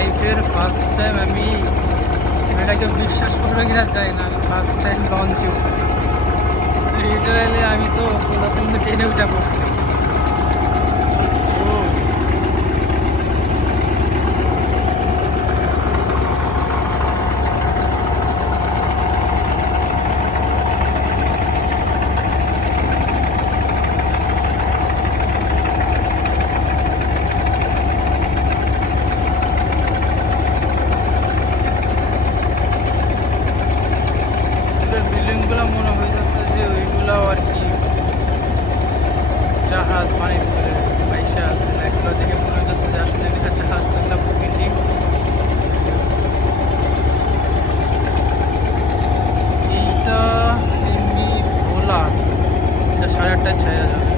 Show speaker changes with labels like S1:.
S1: লাইফের first time আমি এটা কেউ বিশ্বাস করবে কিনা চাই না ফার্স্ট টাইম লঞ্চ করছি লিটারালি আমি তো পুরো কিন্তু ট্রেনে উঠা পড়ছি। বিল্ডিংগুলো মনে হইতেছে যে ওইগুলো আর কি জাহাজ পানির ভিতরে পয়সা আছে, না এগুলো দেখে মনে হইতেছে যে আসলে এটা জাহাজ এগুলো এইটা এমনি ভোলা। এটা সাড়ে আটটায় ছায়া যাবে।